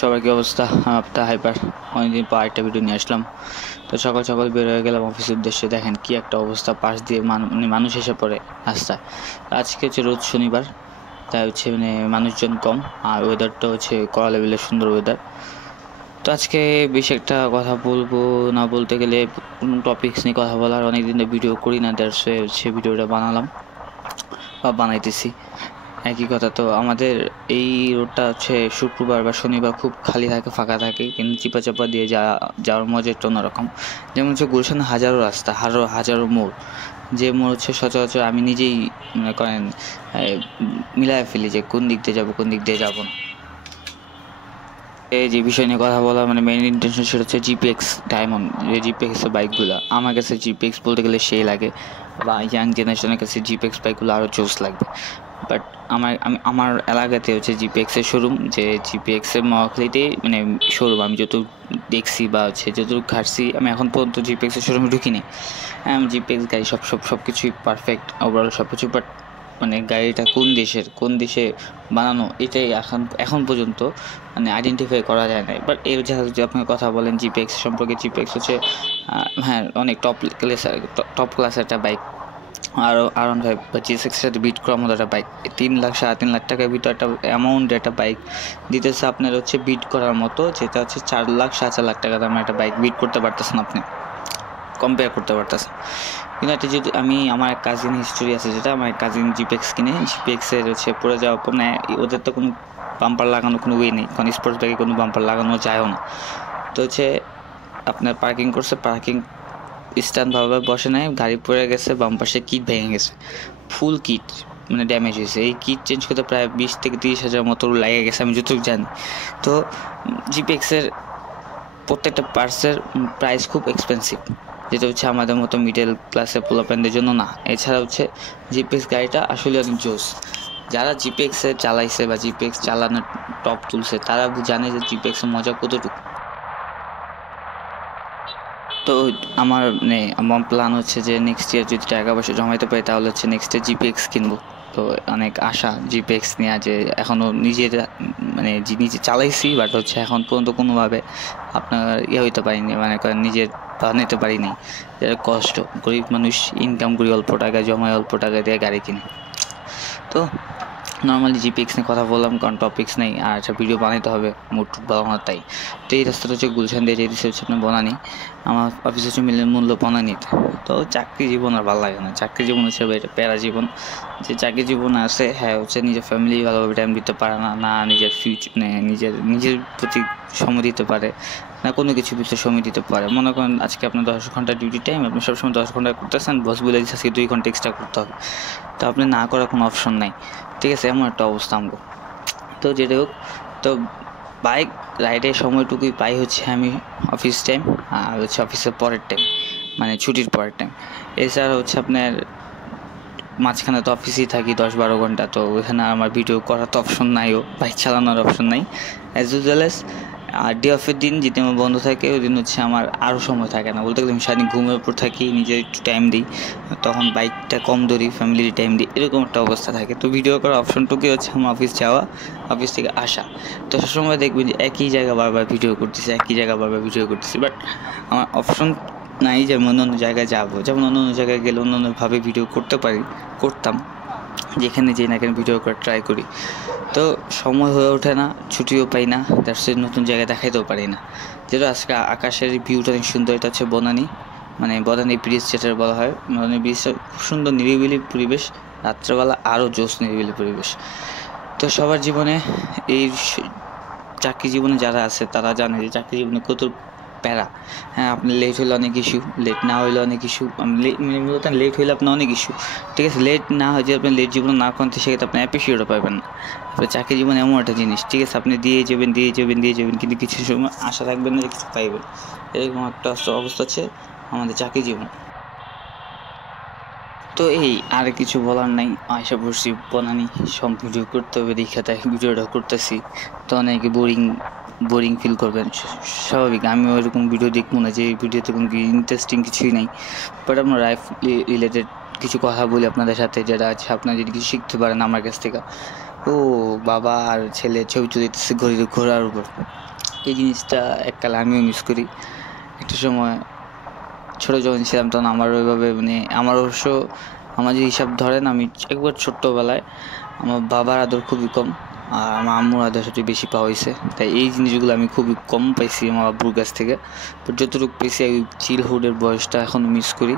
সবার কি অবস্থা? আপনি হাইপার অনেকদিন পর একটা ভিডিও নিয়ে আসলাম। তো সকাল সকাল বের হয়ে গেলাম অফিসের উদ্দেশ্যে। দেখেন কি একটা অবস্থা, পাশ দিয়ে মানুষ এসে পড়ে রাস্তায়। আজকে হচ্ছে রোজ শনিবার, তাই হচ্ছে মানুষজন কম, আর ওয়েদারটা হচ্ছে কড়া লেভেলের সুন্দর ওয়েদার। তো আজকে বেশি একটা কথা বলবো না, বলতে গেলে কোনো টপিকস নিয়ে কথা বলার অনেকদিন ভিডিও করি না, দ্যাটস ওয়াই হচ্ছে ভিডিওটা বানালাম বা বানাইতেছি। একই কথা, তো আমাদের এই রোডটা হচ্ছে শুক্রবার বা শনিবার খুব খালি থাকে, ফাঁকা থাকে, কিন্তু চিপা দিয়ে যাওয়ার মজা একটু অন্যরকম। যেমন হচ্ছে গুলশানে হাজারো রাস্তা, হাজারো মোড়, যে মোড় হচ্ছে সচরাচর আমি নিজেই মনে করেন মিলায় ফেলি যে কোন দিক দিয়ে যাবো কোন দিক দিয়ে যাবো না। এই যে বিষয় নিয়ে কথা বলা মেইন ইন্টেনশন সেটা হচ্ছে জিপিএক্স ডায়মন্ড। যে জিপিএক্সের বাইকগুলো আমার কাছে জিপিএক্স বলতে গেলে সেই লাগে, বা ইয়াং জেনারেশনের কাছে জিপিএক্স বাইকগুলো আরও জোস লাগবে। বাট আমার এলাকাতে হচ্ছে জিপিএক্সের শোরুম, যে জিপিএক্সের মহাখালীতে শোরুম আমি যত দেখছি বা হচ্ছে যতটুকু ঘাটছি, আমি এখন পর্যন্ত জিপিএক্সের শোরুমে ঢুকিনি। আমি জিপিএক্স গাড়ি সব কিছুই পারফেক্ট ওভারঅল সব কিছু, বাট গাড়িটা কোন দেশে বানানো এটাই এখন পর্যন্ত আইডেন্টিফাই করা যায় না। বাট এর যদি আপনি কথা বলেন জিপিএক্স সম্পর্কে, জিপিএক্স হচ্ছে হ্যাঁ অনেক টপ ক্লাসের একটা বাইক। R15 বা GSX-এর সাথে বিট করার মতো একটা বাইক। 3 লাখ 3.5 লাখ টাকার ভিতরে একটা অ্যামাউন্ট একটা বাইক দিতেছে আপনার হচ্ছে বিট করার মতো, যেটা হচ্ছে 4 লাখ 4.5 লাখ টাকা দামের একটা বাইক বিট করতে পারতেছেন, আপনি কম্পেয়ার করতে পারতেছেন। কিন্তু একটা যদি আমার এক কাজিন হিস্টোরি আছে, যেটা আমার কাজিন জিপিএক্স কিনে, জিপিএক্সের হচ্ছে পড়ে যাওয়ার পর ওদের তো কোনো বাম্পার লাগানো কোনো ওয়ে নেই, কারণ স্পোর্টস বাইকে কোনো বাম্পার লাগানো যায়ও না। তো হচ্ছে আপনার পার্কিং করছে, পার্কিং স্ট্যান্ডভাবে বসে নাই, গাড়ি পড়ে গেছে, বাম্পার কিট ভেঙে গেছে, ফুল কিট ড্যামেজ হয়েছে। এই কিট চেঞ্জ করতে প্রায় 20 থেকে 30 হাজার মতো লেগে গেছে আমি যতটুকু জানি। তো জিপিএক্সের প্রত্যেকটা পার্টসের প্রাইস খুব এক্সপেন্সিভ, যেটা হচ্ছে আমাদের মতো মিডল ক্লাসের পোলাপ্যানদের জন্য না। এছাড়া হচ্ছে জিপিএক্স গাড়িটা আসলে অনেক জোস। যারা জিপিএক্সে চালাইছে বা জিপিএক্স চালানোর টপ তুলছে, তারা জানে যে জিপিএক্সের মজা কতটুকু। তো আমার প্ল্যান হচ্ছে যে নেক্সট ইয়ার যদি টাকা পয়সা জমাইতে পারি, তাহলে হচ্ছে নেক্সট ইয়ার জিপিএক্স কিনবো। তো অনেক আশা জিপিএক্স নেওয়া, যে এখনও নিজে চালাইছি, বাট হচ্ছে এখন পর্যন্ত কোনোভাবে আপনার হইতে পারিনি, করেন নিজের বানাইতে পারিনি। যেটা কষ্ট, গরিব মানুষ, ইনকাম করি অল্প টাকা, জমায় অল্প টাকা দিয়ে গাড়ি কিনি। তো নর্মালি জিপিএক্স নিয়ে কথা বললাম, কারণ টপিক্স নেই আর একটা ভিডিও বানাইতে হবে, মুড বানানো, তাই। তো এই রাস্তাটা হচ্ছে গুলশান দিয়ে যেতেছে হচ্ছে আপনার বনানী। আমার অফিস হচ্ছে মূল্য বনানীতে। তো চাকরি জীবন আর ভালো লাগে না, চাকরি জীবন হচ্ছে এটা প্যারা জীবন। যে চাকরি জীবন আছে, হ্যাঁ হচ্ছে নিজের ফ্যামিলি ভালোভাবে টাইম দিতে পারে না, নিজের ফিউচার নিজের প্রতি সময় দিতে পারে না, কোনো কিছু পিছনে সময় দিতে পারে। মনে করেন আজকে আপনার 10 ঘন্টা ডিউটি টাইম, আপনি সবসময় 10 ঘন্টা করতেছেন, বস বলে দিচ্ছে আজকে 2 ঘন্টা এক্সট্রা করতে হবে, তো আপনি না করার কোনো অপশন নাই, ঠিক আছে? এমন একটা অবস্থা আমগো। তো যেটা হোক, তো বাইক রাইডের সময়টুকুই পাই হচ্ছে আমি অফিস টাইম, আর হচ্ছে অফিসের পরের টাইম, ছুটির পরের টাইম। এছাড়া হচ্ছে আপনার মাঝখানে তো অফিসেই থাকি 10-12 ঘন্টা, তো ওইখানে আমার ভিডিও করার তো অপশন নাইও, বাইক চালানোর অপশন নাই। অ্যাজ ইউজুয়াল আর ডে অফের দিন যদি আমার বন্ধ থাকে, ওই দিন হচ্ছে আমার আরও সময় থাকে না, বলতে গেলে আমি সারাদিন ঘুমের উপর থাকি, নিজের একটু টাইম দিই, তখন বাইকটা কম ধরি, ফ্যামিলির টাইম দিই, এরকম একটা অবস্থা থাকে। তো ভিডিও করার অপশনটুকুই হচ্ছে আমার অফিস যাওয়া, অফিস থেকে আসা। তো সবসময় দেখবেন যে একই জায়গা বারবার ভিডিও করতেছি, বাট আমার অপশন নাই যে আমি অন্য জায়গায় যাবো। যেমন অন্য জায়গায় গেলে অন্যভাবে ভিডিও করতাম, যেখানে যাই না কেন ভিডিও করে ট্রাই করি। তো সময় হয়ে ওঠে না, ছুটিও পাই না, দ্যাটস নতুন জায়গায় দেখাইতেও পারি না। যেটা আজকে আকাশের ভিউটা অনেক সুন্দর, এটা হচ্ছে বনানী, বনানী ব্রিজ যেটা বলা হয়। বনানী ব্রিজটা খুব সুন্দর নিরিবিলি পরিবেশ, রাত্রেবেলা আরও জোস নিরিবিলি পরিবেশ। তো সবার জীবনে এই চাকরি জীবনে যারা আছে তারা জানে যে চাকরি জীবনে কত প্যারা। হ্যাঁ, আপনি লেট হইলে অনেক ইস্যু, লেট না হইলে অনেক ইস্যু, লেট হইলে আপনার অনেক ইস্যু, ঠিক আছে? লেট না হয়, যে আপনি লেট জীবনে না করেন, সেক্ষেত্রে আপনি অ্যাপ্রিসিয়েটও পাবেন না। আপনার চাকরি জীবন এমন একটা জিনিস, ঠিক আছে? আপনি দিয়ে যাবেন, কিন্তু কিছু সময় আশা রাখবেন না যে কিছু পাইবেন। এরকম একটা অবস্থা হচ্ছে আমাদের চাকরি জীবন। তো এই আর কিছু বলার নাই, আশা করছি বনানি সব ভিডিও করতে হবে, দেখে তাই ভিডিওটা করতেছি। তো অনেকে বোরিং ফিল করবেন, স্বাভাবিক। আমি ওইরকম ভিডিও দেখবো না যে ভিডিওতে কোনো ইন্টারেস্টিং কিছুই নাই, বাট আপনার লাইফ রিলেটেড কিছু কথা বলি আপনাদের সাথে, যেটা আছে আপনারা যদি কিছু শিখতে পারেন আমার কাছ থেকে। ও বাবা আর ছেলে ছবি তুলতেছে ঘোড়ার উপর। এই জিনিসটা এককালে আমিও মিস করি। একটা সময় ছোটো যখন ছিলাম তখন আমার ওইভাবে মানে আমার অবশ্য আমার যে হিসাব ধরেন আমি একবার ছোট্টবেলায় আমার বাবার আদর খুবই কম আর আমার আম্মুর আদর সবচেয়ে বেশি পাওয়া হয়েছে। তাই এই জিনিসগুলো আমি খুবই কম পাইছি আমার আব্বুর কাছ থেকে। বাট যতটুকু পেয়েছি ওই চিলহুডের বয়সটা এখনও মিস করি,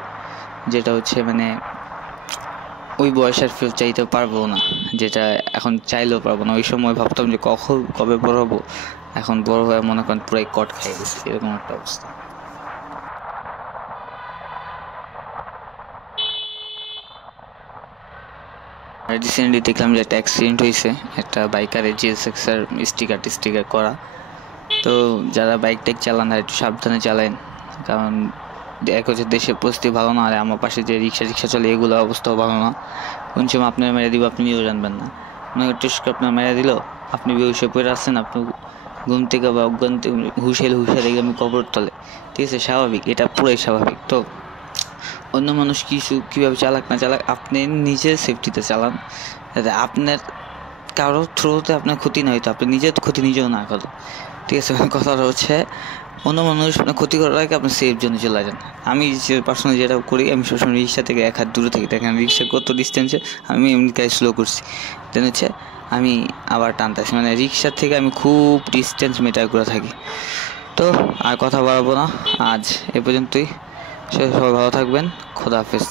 যেটা হচ্ছে মানে ওই বয়স আর ফেরত চাইতে পারবো না, যেটা এখন চাইলেও পারবো না। ওই সময় ভাবতাম যে কবে বড় হবো, এখন বড় হয়ে মনে করেন পুরাই কট খাই গেছে, এরকম একটা অবস্থা। রিসেন্টলি দেখলাম যে একটা অ্যাক্সিডেন্ট হয়েছে, একটা বাইকারের জিএসএক্স এর স্টিকার করা। তো যারা বাইক টাইক চালান আর একটু সাবধানে চালান, কারণ এক হচ্ছে দেশের পরিস্থিতি ভালো না, আর আমার পাশে যে রিক্সা চলে এগুলো অবস্থাও ভালো না। কোন সময় আপনার মেরে দিব আপনি নিজেও জানবেন না। মনে করতে আপনার মেরে দিল, আপনি বেহুশ হয়ে পড়ে আসছেন, আপনি ঘুম থেকে বা অজ্ঞান থেকে হুঁশিয়ার দেখে আমি কবর তলে, ঠিক আছে, স্বাভাবিক, এটা পুরাই স্বাভাবিক। তো অন্য মানুষ কীভাবে চালাক না চালাক, আপনি নিজে সেফটিতে চালান, যাতে আপনার কারো থ্রুতে আপনার ক্ষতি না হয়তো, আপনি নিজের ক্ষতি নিজেও না করেন, ঠিক আছে। কথাটা হচ্ছে অন্য মানুষ আপনার ক্ষতি করার আগে আপনি সেফ জন্য চলে যান। আমি যে পার্সোনালি যেটা করি, আমি সবসময় রিক্সা থেকে এক হাত দূরে থাকি। দেখেন রিক্সা কত ডিস্টেন্সে, আমি এমনি কাজ স্লো করছি, দেন হচ্ছে আমি আবার টানতেছি, মানে রিক্সার থেকে আমি খুব ডিস্টেন্স মেটার করে থাকি। তো আর কথা বাড়াবো না, আজ এ পর্যন্তই। সবাই ভালো থাকবেন, খোদা হাফেজ।